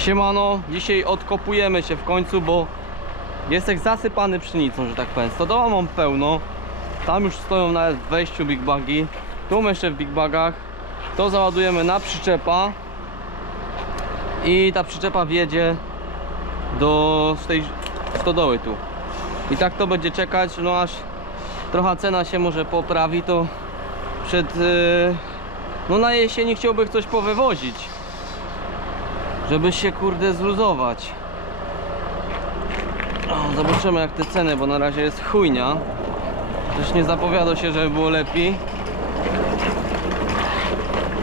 Siemano, dzisiaj odkopujemy się w końcu, bo jest zasypany pszenicą, że tak powiem. Stodoła mam pełno. Tam już stoją w wejściu big bagi. Tu jeszcze w big bagach. To załadujemy na przyczepa. I ta przyczepa wjedzie do tej stodoły tu. I tak to będzie czekać, no aż trochę cena się może poprawi, to przed... Yy, no na jesieni chciałbym coś powywozić. Żeby się kurde zluzować. Zobaczymy jak te ceny, bo na razie jest chujnia. Też nie zapowiada się, żeby było lepiej.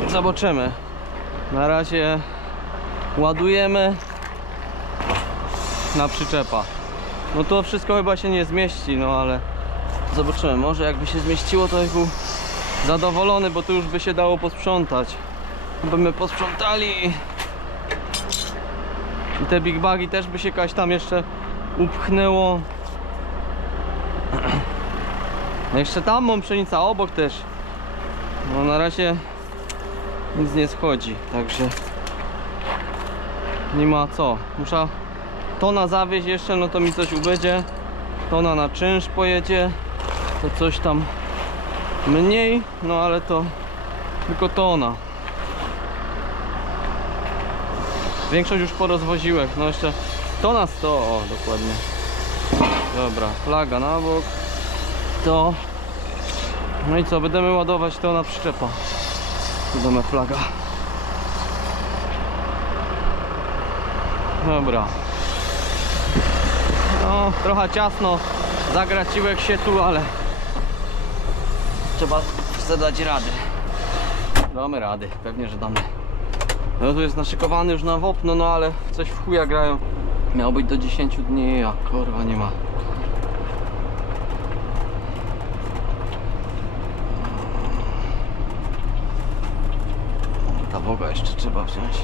Zobaczymy. Na razie ładujemy na przyczepa. No to wszystko chyba się nie zmieści, no ale zobaczymy. Może jakby się zmieściło, to bych był zadowolony, bo tu już by się dało posprzątać. By my posprzątali i te big bagi też by się jakaś tam jeszcze upchnęło. No jeszcze tam mam pszenica obok też. No na razie nic nie schodzi, także nie ma co. Muszę tona zawieźć jeszcze, no to mi coś ubędzie. Tona na czynsz pojedzie. To coś tam mniej, no ale to tylko tona. Większość już porozwoziłek, no jeszcze tona 100, o dokładnie. Dobra, flaga na bok. To. No i co, będziemy ładować to na przyczepa. Tu damy flaga. Dobra. No, trochę ciasno. Zagraciłek się tu, ale trzeba zadać rady. Damy rady, pewnie, że damy. No tu jest naszykowany już na wopno, no ale coś w chuja grają. Miało być do 10 dni, a kurwa nie ma. Ta woga jeszcze trzeba wziąć.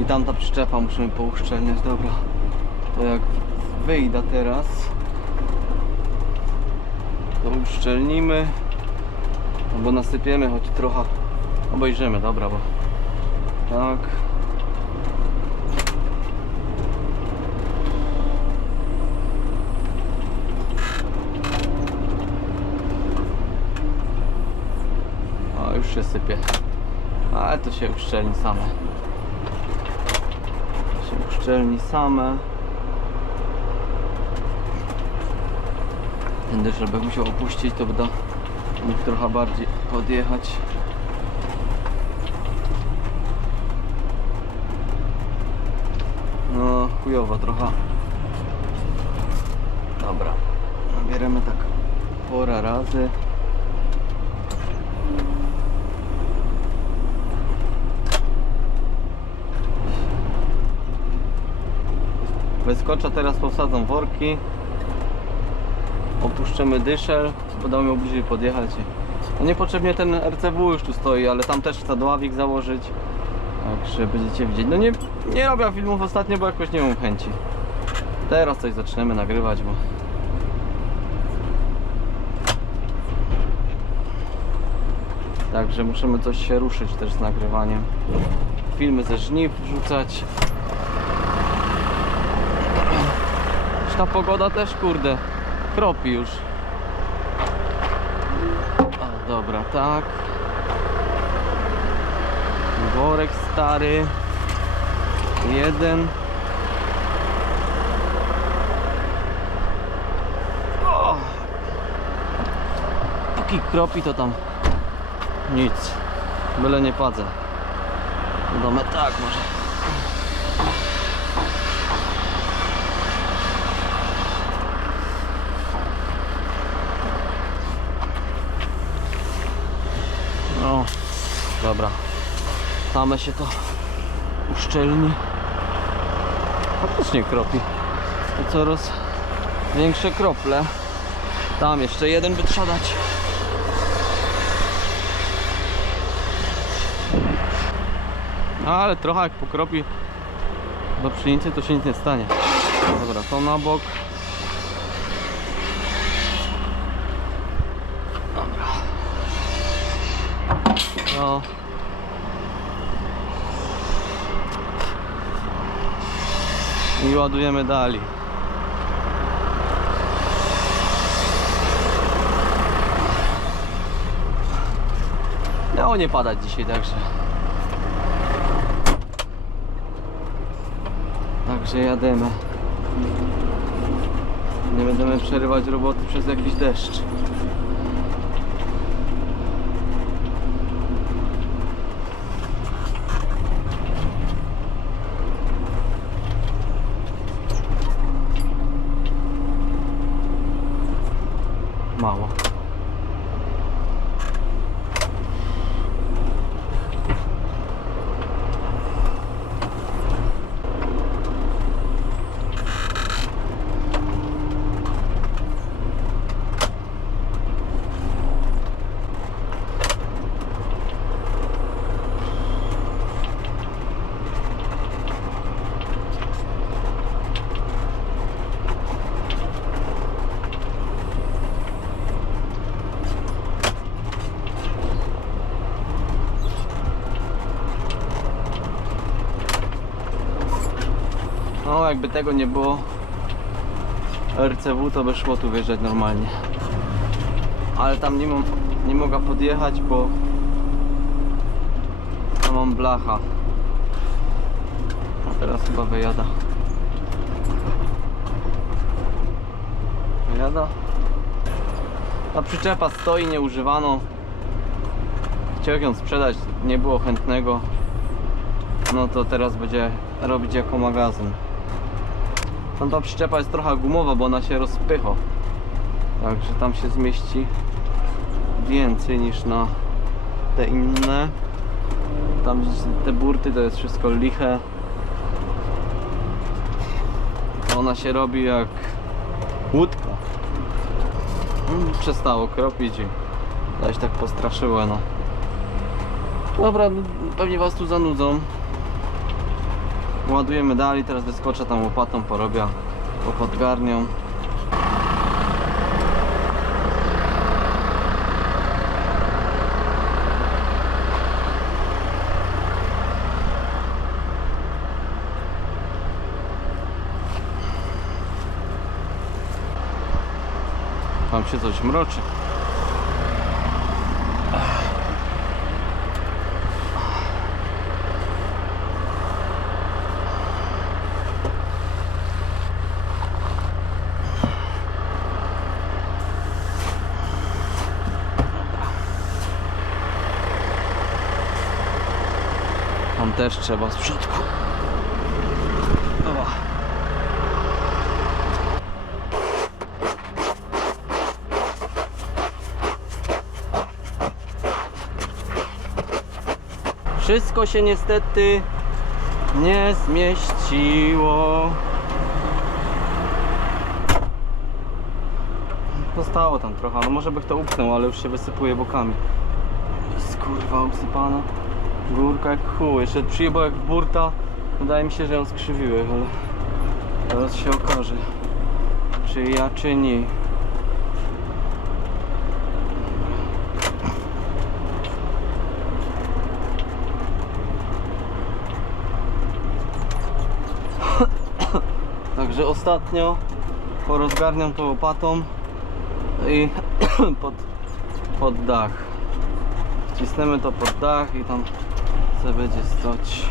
I tamta przyczepa musimy pouszczelniać, dobra. To jak wyjdę teraz, to uszczelnimy albo nasypiemy, choć trochę obejrzymy, dobra, bo tak. O, już się sypie. Ale to się uszczelni same. To się uszczelni same. Ten dyszel by musiał opuścić, to będę mógł trochę bardziej podjechać. No, chujowo trochę. Dobra. Nabieramy tak pora razy. Wyskocza teraz posadzą worki. Opuszczymy dyszel, będę miał bliżej podjechać. No niepotrzebnie ten RCW już tu stoi, ale tam też chcę dławik założyć. Także będziecie widzieć. No nie, nie robię filmów ostatnio, bo jakoś nie mam chęci. Teraz coś zaczniemy nagrywać, bo... Także musimy coś się ruszyć też z nagrywaniem. Filmy ze żniw wrzucać. Ta pogoda też kurde kropi już. O, dobra, tak. Worek stary. Jeden. O! Póki kropi to tam nic. Byle nie padzę. Damy tak może. No, dobra. Same się to uszczelni. Faktycznie kropi. To coraz większe krople. Tam jeszcze jeden by trzeba dać. No, ale trochę jak pokropi do pszenicy to się nic nie stanie. Dobra, to na bok. Dobra. No. I ładujemy dalej. Miało nie padać dzisiaj, także. Także jademy. Nie będziemy przerywać roboty przez jakiś deszcz. Jakby tego nie było RCW to by szło tu wjeżdżać normalnie. Ale tam nie, nie mogę podjechać, bo tam mam blacha. A teraz chyba wyjada. Wyjada? Ta przyczepa stoi nieużywano Chciałem ją sprzedać, nie było chętnego. No to teraz będzie robić jako magazyn. Tamta przyczepa jest trochę gumowa, bo ona się rozpycha. Także tam się zmieści więcej niż na te inne. Tam te burty to jest wszystko liche. Ona się robi jak łódka. Mm, Przestało kropić i zaś tak postraszyło no. Dobra, pewnie was tu zanudzą. Ładujemy dalej, teraz wyskoczę tam łopatą, porobię podgarnią. Tam się coś mroczy. Tam też trzeba z przodku. Wszystko się niestety nie zmieściło. Zostało tam trochę, no może bych to upchnął, ale już się wysypuje bokami. Jest kurwa usypana. Górka jak chuj, jeszcze przyjebał jak burta. Wydaje mi się, że ją skrzywiłem, ale teraz się okaże, czy ja, czy nie. Także ostatnio porozgarniam to łopatą i pod, pod dach. Wcisnemy to pod dach i tam będzie stać.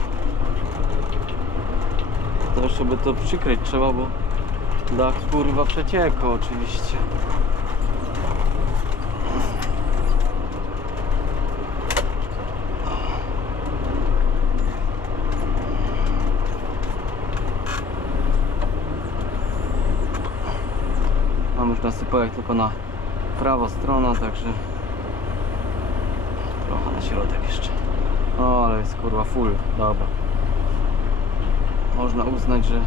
To jeszcze by to przykryć trzeba, bo dach kurwa przecieka oczywiście. Mam już nasypałek tylko na prawa strona, także trochę na środek jeszcze. O, ale jest kurwa full, dobra. Można uznać, że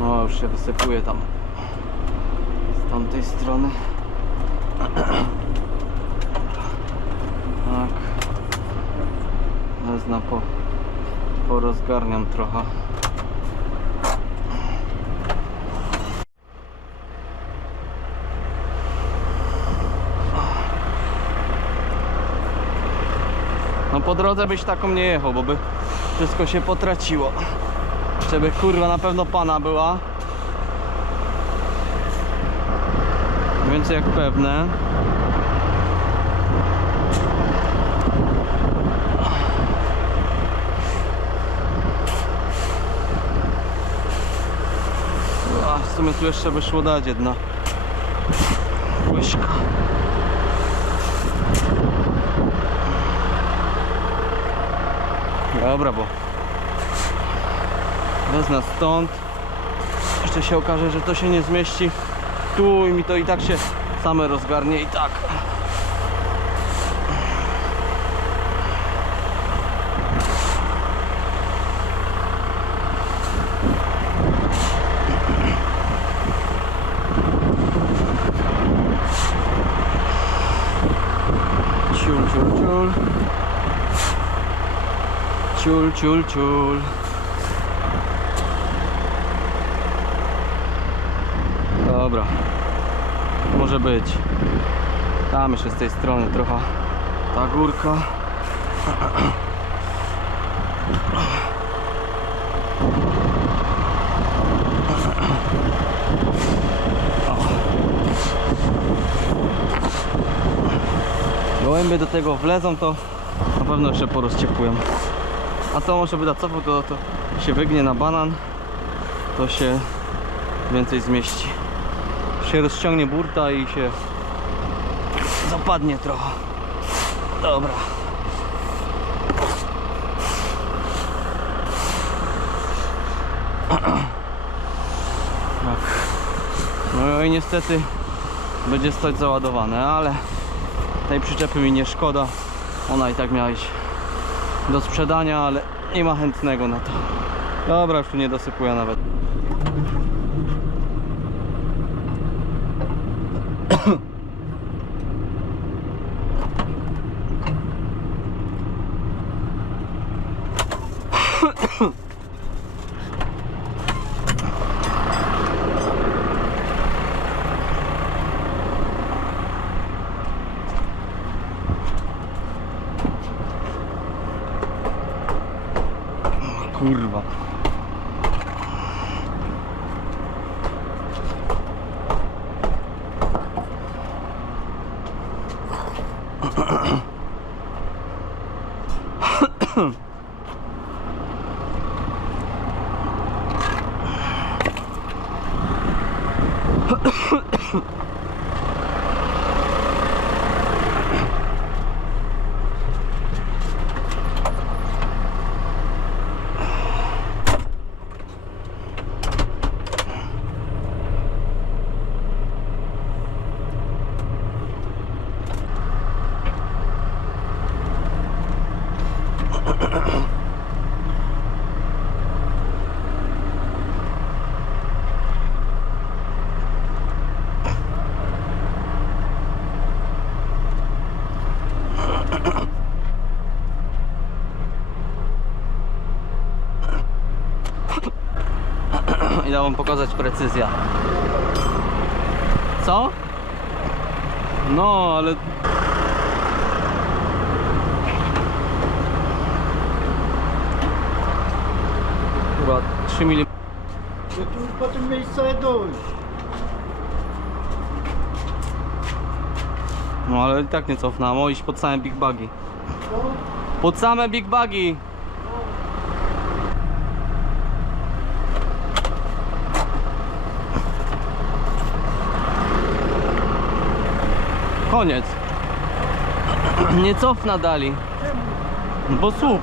no już się wysypuje tam z tamtej strony. Tak. Wezna po porozgarniam trochę. Po drodze byś taką nie jechał, bo by wszystko się potraciło. Żeby kurwa na pewno pana była. Więc jak pewne. A w sumie tu jeszcze by szło dać jedna łyżka. Dobra, bo wezmę stąd. Jeszcze się okaże, że to się nie zmieści tu i mi to i tak się same rozgarnie i tak. Ciul, ciul, ciul. Ciul, ciul, ciul. Dobra. Może być. Tam jeszcze z tej strony trochę ta górka. Gołębie do tego wlezą, to na pewno jeszcze porozciepłują. A to może by cofał, to, to się wygnie na banan, to się więcej zmieści. Się rozciągnie burta i się zapadnie trochę. Dobra. Tak. No i niestety będzie stać załadowane, ale tej przyczepy mi nie szkoda. Ona i tak miała iść do sprzedania, ale nie ma chętnego na to. Dobra, już tu nie dosypuję nawet. Kurwa. I dam wam pokazać precyzja. Co? No, ale... Chyba 3 mm. No tu potem miejsce dojść. No ale i tak nie cofnę, a iść pod same big bagi. Pod same big bagi! Koniec. Nie cofna dali. Bo słup.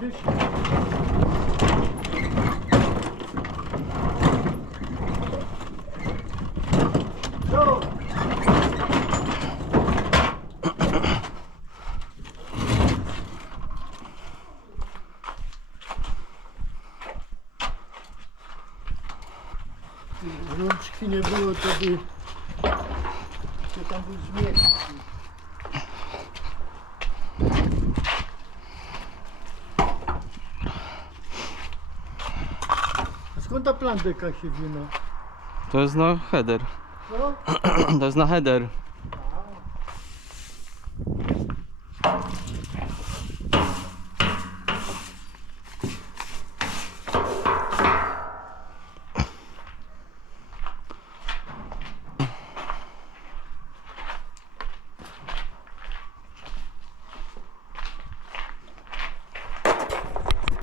Co? Rączki nie było, to by... To tam był zmieść. Skąd ta plandeka się wzięła? To jest na header. No? To jest na header.